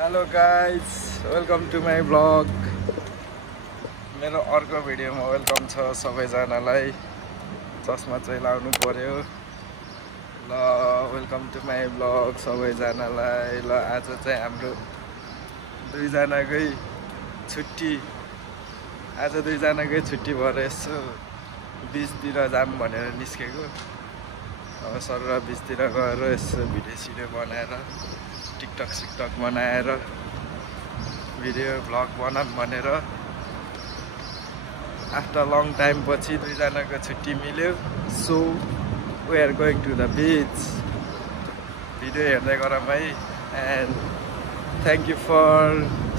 Hello guys, welcome to my blog. मेरो अर्को भिडियोमा वेलकम छ सबैजनालाई। चस्मा चाहिँ लाउनु पर्यो ल। वेलकम टु माई ब्लग सबैजनालाई। ल आज चाहिँ हाम्रो दुईजनाकै छुट्टी। आज दुईजनाकै छुट्टी भएर यसो बिचतिर जाम भनेर निस्केको। अब सर बिचतिर गएर यसो भिडियो सिडियो बनाएर टिकटक सिकटक बनाएर भिडियो भ्लग बनाऊँ भनेर आफ्टर लङ टाइम पछि दुईजनाको छुट्टी मिल्यो। So we are going to the beach. Video हेर्दै गरौँ है। And thank you for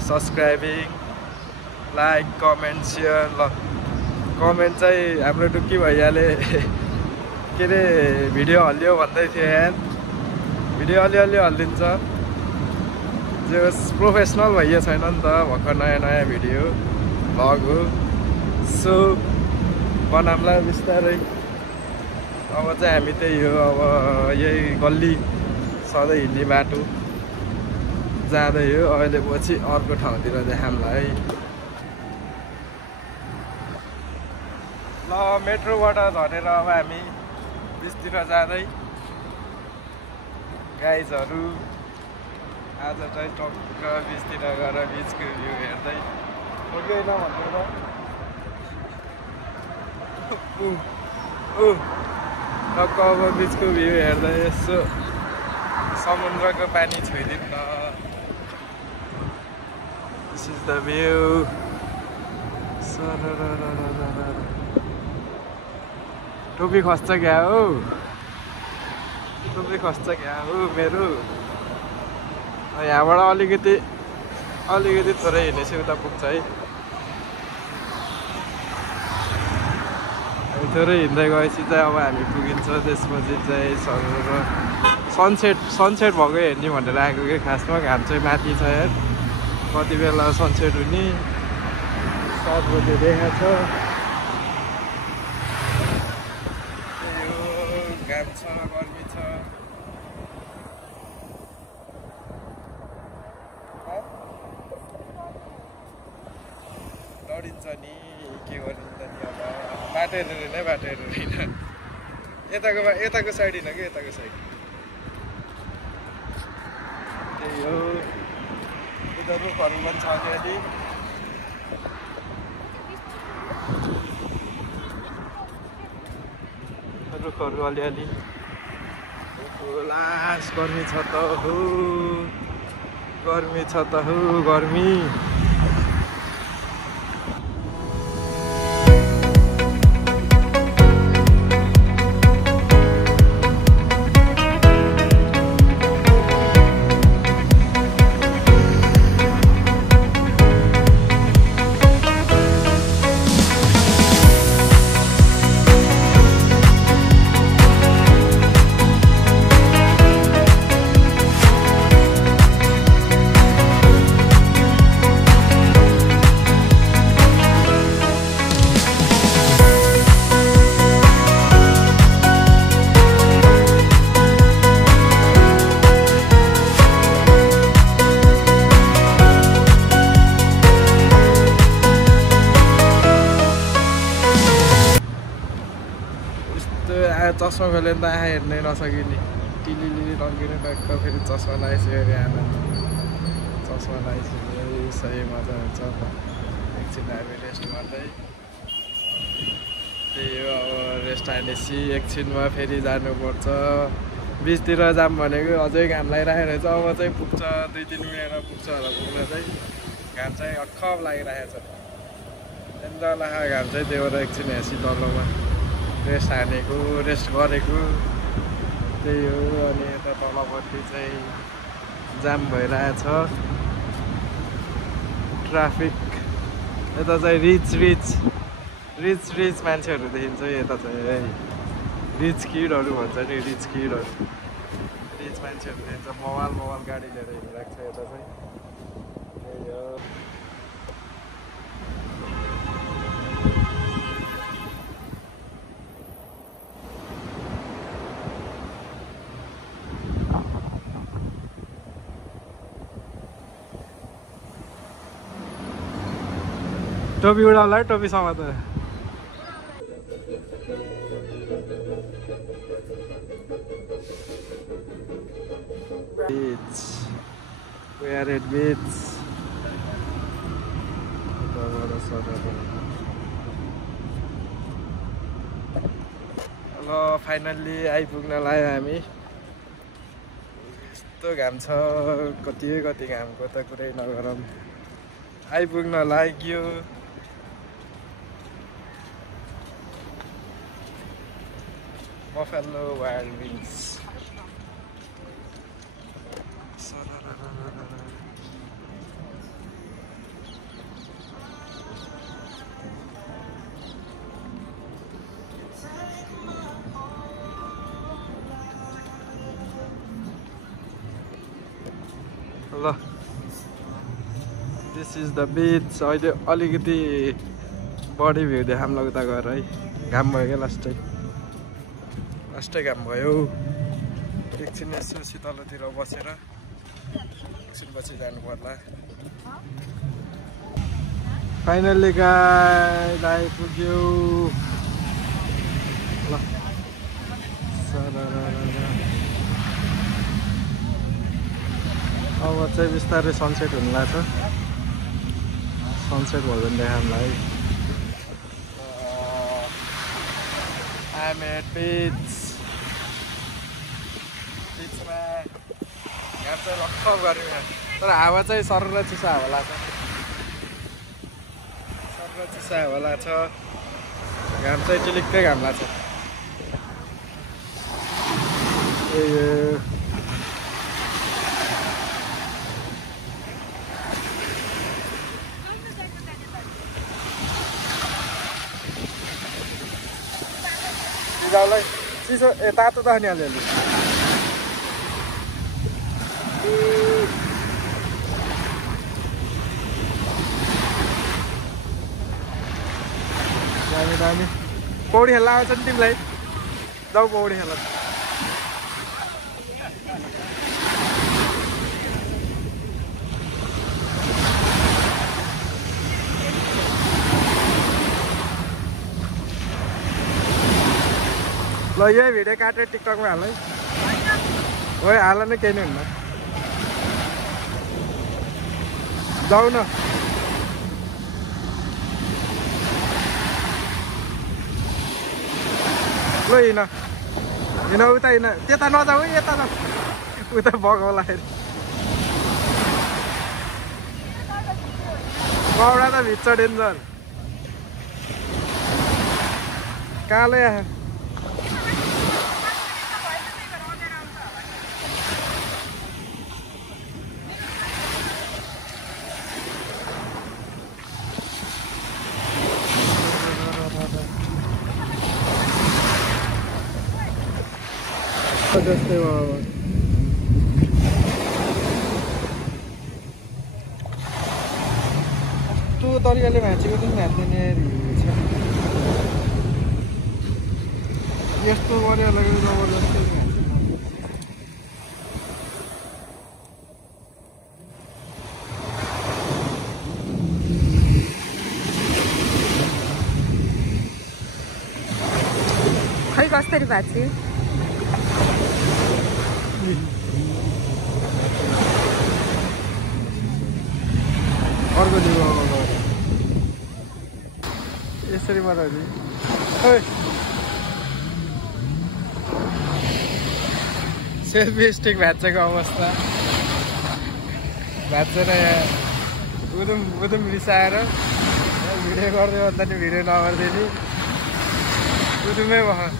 subscribing, like, comment, share. ल कमेन्ट चाहिँ हाम्रो डुक्की भैयाले के अरे भिडियो हल्लियो भन्दै थियो यार। भिडियो अलिअलि हल्लिन्छ, जो प्रोफेसनल भइयो छैन नि त। भर्खर नयाँ नयाँ भिडियो भ्लग हो। सो बनाउँला बिस्तारै। अब चाहिँ हामी त्यही हो, अब यही गल्ली सधैँ हिँड्ने बाटो जाँदै हो। अहिले पछि अर्को ठाउँतिर देखाउँला है। ल मेट्रोबाट झरेर अब हामी बिचतिर जाँदै गाइजहरू। आज चाहिँ टक्क बिचतिर गएर बिचको भ्यू हेर्दै पुगेन भनेर टक्क अब बिचको भ्यू हेर्दै यसो समुद्रको पानी छोइदिउँ न। This is the view. टोपी खस्छ क्या हो, टोपी खस्छ क्या हो मेरो। यहाँबाट अलिकति थोरै हिँडेपछि उता पुग्छ है। थोरै हिँड्दै गएपछि चाहिँ अब हामी पुगिन्छ। त्यसपछि चाहिँ सनसेट भएको हेर्ने भनेर आएको कि खासमा। घाम चाहिँ माथि छ यार। कति बेला सनसेट हुने 7 बजे देखाएको छ। घाम छ, गर्मी छ। लडिन्छ नि, के गरिन्छ नि। अब बाटो हेरेर नै बाटो हेरेर होइन। यताको साइड होइन कि यताको साइड त्यही हो। उता रुखहरू पनि छ कि अलि। रुखहरू अलिअलि। लास गर्मी छ त हो, गर्मी छ त हो, गर्मी। चस्मा खोल्यो नि त आँखा हेर्नै नसकिने, टिलिलिली रङ्गिने टक्क। फेरि चस्मा लगाइसक्यो अरे आमा, चस्मा लगाइसक्यो। सही मजा हुन्छ। एकछिन हामी रेस्ट गर्दै त्यही हो। अब रेस्ट हानेपछि एकछिनमा फेरि जानुपर्छ बिचतिर। जाम भनेको अझै घाम लागिरहेको रहेछ। अब चाहिँ पुग्छ 2-3 मिनटमा पुग्छ होला। पुग्न चाहिँ घाम चाहिँ अड्खब लागिरहेको छ। एकदम घाम चाहिँ त्यो भएर एकछिन हेर्छु तलमा रेस्ट हानेको, रेस्ट गरेको त्यही हो। अनि यता तलपट्टि चाहिँ जाम भइरहेछ ट्राफिक। यता चाहिँ रिच मान्छेहरू देखिन्छ। यता चाहिँ रिच किडहरू भन्छ नि, रिच किडहरू, रिच मान्छेहरू देखिन्छ। मोबाइल गाडी लिएर हिँडिरहेको छ यता चाहिँ। त्यही हो। टोपी उडाउला है टोपी समात beach. We are at beach. Hello, finally आइपुग्न लाग्यो हामी यस्तो घाम छ कति घामको त कुरै नगरौँ आइपुग्न लाग्यो Buffalo Wild Wings Hello. This is the beach. अहिले अलिकति बडी भ्यू देखाम लाग्दा गएर है घाम भयो क्या लास्टै घाम भयो एकछिन यसो शीतलतिर बसेर एकछिनपछि जानु पर्ला फाइनल्ली गाइस आइपुग्यो ल अब चाहिँ बिस्तारै सनसेट हुन लाग्छ सनसेट भयो भने देखामलाई I'm at beach बिचमा यहाँ चाहिँ रक्ख गऱ्यो यहाँ तर हावा चाहिँ सरर चिसो हावा लाग्छ सरर चिसो हावा लाग्छ घाम चाहिँ चिलिक्कै घाम लाग्छ चिसो ए तातो त नि अलिअलि दामी दामी पौडी खेल्न आउँछ नि तिमीलाई जाऊ पौडी खेल्न ल यही भिडियो काटेर टिकटकमा हाल है ओए हाल नै केही नै हुन्न जाऊ न ल हिँड उता हिँड त्यता नजाऊ यता न उता बगाउला कौडा त भिज्छ डेन्जर कालै आयो जस्तै भयो तँ तरिकाले भाँचेको पनि भाँच्दैन यस्तो गरेर लगेर जबरजस्तै खै कसरी भाँच्यो अर्को लिभरमा यसरी मात्र सेल्फी स्टिक भाँचेको अवस्था भाँचेर यहाँ उदुम रिसाएर भिडियो गर्दै भन्दा नि भिडियो नगर्दै नि उदुमै भयो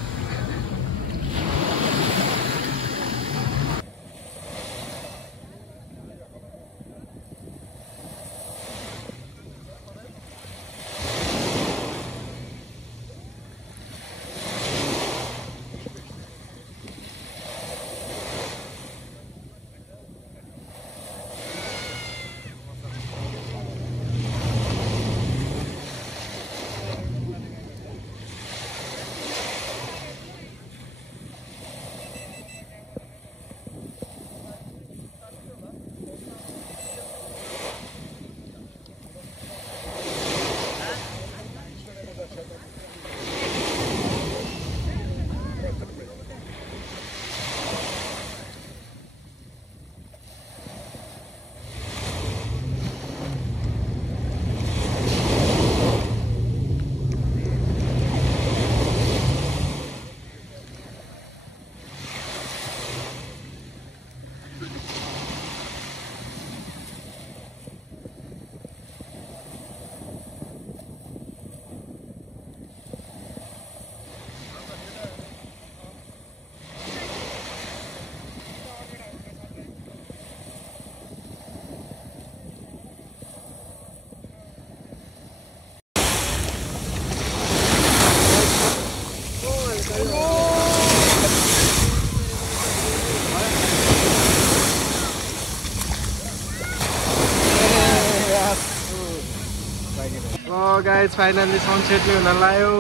गाइज फाइनली सनसेट नै हुन लाग्यो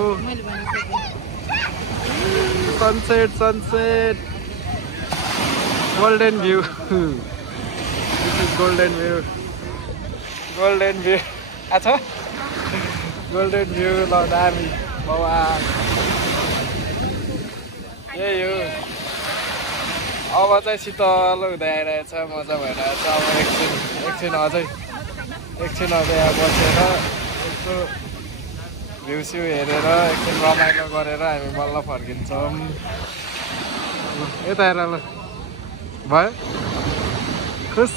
sunset golden view this is golden view अच्छा गोल्डन भ्यू ल दामी बाबा यही हो अब चाहिँ शीतल हुँदै आइरहेछ मजा भइरहेछ अब एकछिन अझै यहाँ बसेर यस्तो भ्यू स्यू हेरेर एकछिन रमाइलो गरेर हामी बल्ल फर्किन्छौँ यता हेर ल भयो खुस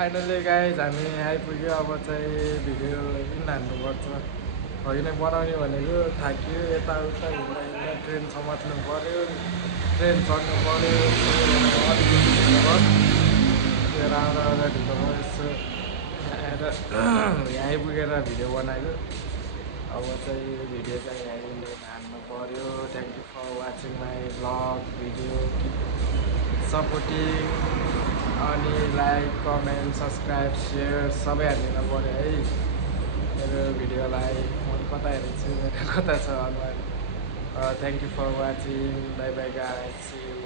फाइनली गाइज हामी आइपुग्यो अब चाहिँ भिडियो हान्नुपर्छ अघि नै बनाउने भनेको थाक्यो यताउता हिँड्दा ट्रेन समात्नु पऱ्यो ट्रेन चढ्नु पऱ्यो आउँदा ढिलो भयो यसो आएर यहाँ आइपुगेर भिडियो बनाएको अब चाहिँ भिडियो चाहिँ यहीँनिर हान्नु पऱ्यो thank you for watching my vlog video supporting अनि लाइक कमेन्ट सब्सक्राइब सेयर सबै हालिदिनु पऱ्यो है मेरो भिडियोलाई म कता हेर्छु कता छ अनुहार thank you for watching bye bye guys see you